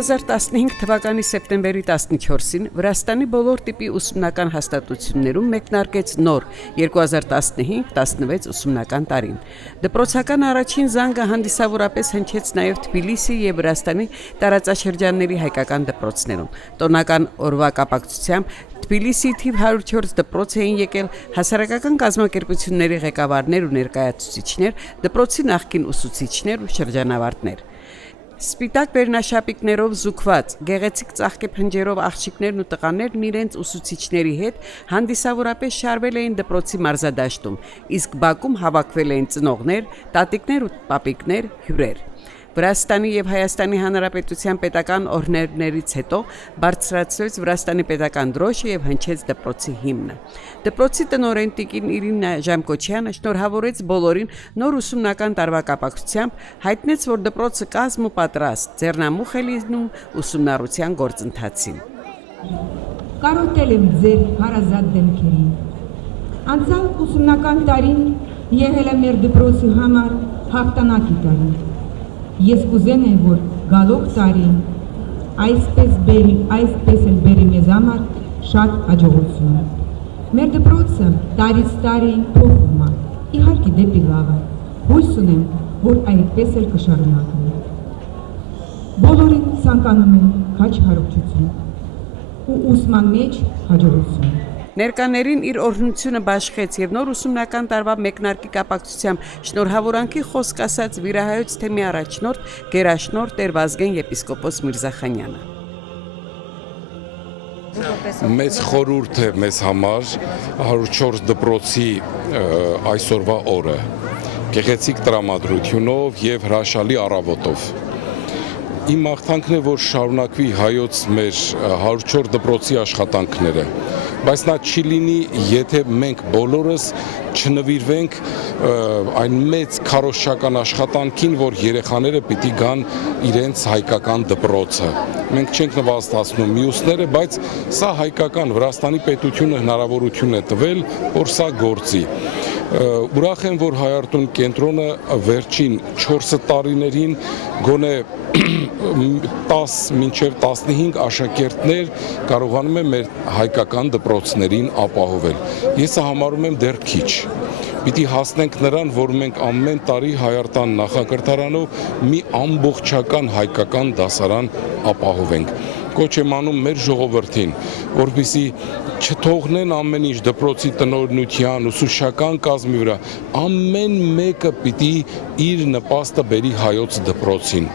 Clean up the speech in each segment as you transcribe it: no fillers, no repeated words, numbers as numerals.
2015 թվականի սեպտեմբերի 14-ին Վրաստանի բոլոր տիպի ուսումնական հաստատություններում մեկնարկեց նոր 2015-16 ուսումնական տարին։ Դպրոցական առաջին զանգը հանդիսավորապես հնչեց նաև Թբիլիսի և Վրաստանի տարածաշրջանների հայկական դպրոցներում։ Տոնական օրվա կապակցությամբ Թբիլիսի թիվ 104 դպրոց էին եկել հասարակական կազմակերպությունների ղեկավարներ ու ներկայացուցիչներ, դպրոցի նախկին ուսուցիչներ ու շրջանավարտներ։ Սպիտակ վերնաշապիկներով զուգված, գեղեցիկ ծաղկե փնջերով աղջիկներն ու տղաներն իրենց ուսուցիչների հետ հանդիսավորապես շարվել էին դպրոցի մարզադաշտում, իսկ բակում հավաքվել էին ծնողներ, տատիկներ ու պապիկներ, հյուրեր։ Վրաստանի և Հայաստանի Հանրապետության պետական օրհներներից հետո բարձրացվեց Վրաստանի պետական դրոշը և հնչեց դպրոցի հիմնը։ Դպրոցի տնօրեն տիկին Իրինա Ժամկոչյանը շնորհավորեց բոլորին նոր ուսումնական տարվա կապակցությամբ, հայտնեց, որ դպրոցը կազմ ու պատրաստ, ձեռնամուխ է լինում ուսումնառության գործընթացին։ Կարոտել եմ ձեր հարազատ դեմքերին։ Անցյալ ուսումնական տարին եղել է մեր դպրոցի համար հաղթանակի տարի։ Ես կուզենայի, որ գալող տարին այսպես էլ բերի մեզ համար շատ հաջողություն։ Մեր դպրոցը տարից տարի փոխվում է, իհարկե դեպի լավը։ Հույս ունեմ, որ այդպես էլ կշարունակվի։ Բոլորին ցանկանում եմ քաջ հարողջություն ու ուսման մեջ հաջողություն։ Ներկաներին իր օրհնությունը բաշխեց և նոր ուսումնական տարվա մեկնարկի կապակցությամբ շնորհավորանքի խոսք ասաց վիրահայոց թեմի առաջնորդ գերաշնորհ Տեր Վազգեն եպիսկոպոս Միրզախանյանը։ Մեծ խորհուրդ է մեզ համար 104 դպրոցի այսօրվա օրը, գեղեցիկ տրամադրությունով և հրաշալի առավոտով։ Իմ աղթանքն է, որ շարունակվի հայոց մեր 104 դպրոցի աշխատանքները, բայց նա չի լինի, եթե մենք բոլորս չնվիրվենք այն մեծ քարոզչական աշխատանքին, որ երեխաները պիտի գան իրենց հայկական դպրոցը։ Մենք չենք նվաստացնում մյուսները, բայց սա հայկական Վրաստանի պետությունը հնարավորություն է տվել, որ սա գործի։ Ուրախ եմ, որ Հայարտուն կենտրոնը վերջին 4 տարիներին գոնե 10 մինչև 15 աշակերտներ կարողանում է մեր հայկական դպրոցներին ապահովել։ Ես համարում եմ դեռ քիչ։ Պիտի հասնենք նրան, որ մենք ամեն տարի Հայարտան նախակրթարանով մի ամբողջական հայկական դասարան ապահովենք։ Կոչ եմ անում մեր ժողովրդին, որպեսզի չթողնեն ամեն ինչ դպրոցի տնօրինության, ուսուցչական կազմի վրա, ամեն մեկը պիտի իր նպաստը բերի հայոց դպրոցին։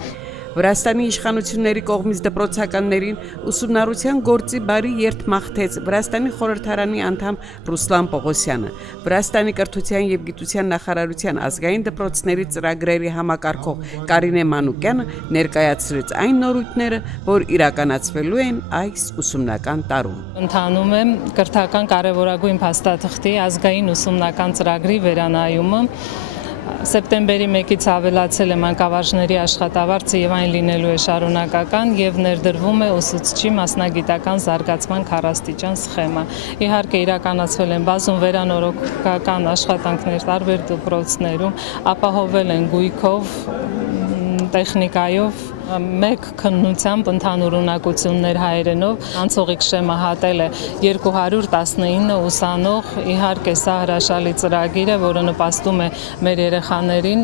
Վրաստանի իշխանությունների կողմից դպրոցականներին ուսումնառության գործի բարի երթ մաղթեց Վրաստանի խորհրդարանի անդամ Ռուսլան Պողոսյանը։ Վրաստանի կրթության և գիտության նախարարության ազգային դպրոցների ծրագրերի համակարգող Կարինե Մանուկյանը ներկայացրեց այն նորույթները, որ իրականացվելու են այս ուսումնական տարում։ Ընթանում է կրթական կարևորագույն փաստաթղթի ազգային ուսումնական ծրագրի վերանայումը։ Սեպտեմբերի 1-ից ավելացել է մանկավարժների աշխատավարձը եւ այն լինելու է շարունակական եւ ներդրվում է ուսուցչի մասնագիտական զարգացման քառաստիճան սխեմա։ Իհարկե իրականացվել են բազում վերանորոգական աշխատանքներ տարբեր դպրոցներում, ապահովել են գույքով, տեխնիկայով, մեկ քննությամբ ընդհանուր ունակություններ հայերենով, անցողիկ շեմը հատել է 219 ուսանող, իհարկե սա հրաշալի ծրագիր է, որը նպաստում է մեր երեխաներին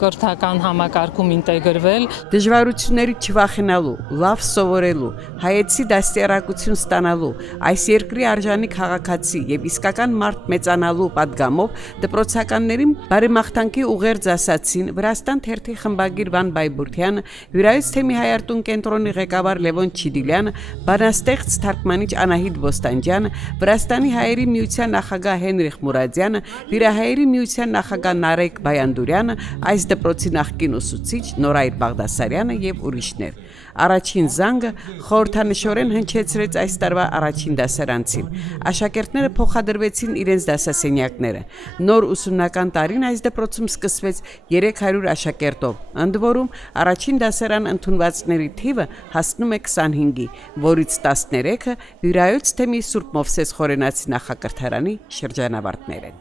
կրթական համակարգում ինտեգրվել։ Դժվարությունների չվախենալու, լավ սովորելու, հայեցի դաստիարակություն ստանալու, այս երկրի արժանի քաղաքացի և իսկական մարդ մեծանալու պատգամով դպրոցականներին բարեմաղթանքի ուղերձ ասացին Վրաստան թերթի խմբագիր Վան Բայբուրդյանը, հյուրայից թեմի Հայարտուն կենտրոնի ղեկավար Լևոն Չիդիլյանը, բանաստեղծ թարգմանիչ Անահիտ Ոստանջյանը, Վրաստանի հայերի միության նախագահ Հենրիխ Մուրադյանը, վիրահայերի միության նախագահ Նարեկ Բայանդուրյանը, այս դպրոցի նախկին ուսուցիչ Նորայր Բաղդասարյանը և ուրիշներ։ Առաջին զանգը խորհրդանշորեն հնչեցրեց այս տարվա առաջին դասարանցին։ Աշակերտները փոխադրվեցին իրենց դասասենյակները։ Նոր ուսումնական տարին այս դպրոցում սկսվեց 300 աշակերտով, ընդ որում առաջին դասարան ընդունվածների թիվը հասնում է 25-ի, որից 13-ը Հյուրայոց թեմի Սուրբ Մովսես Խորենացի նախակրթարանի շրջանավարտներ են։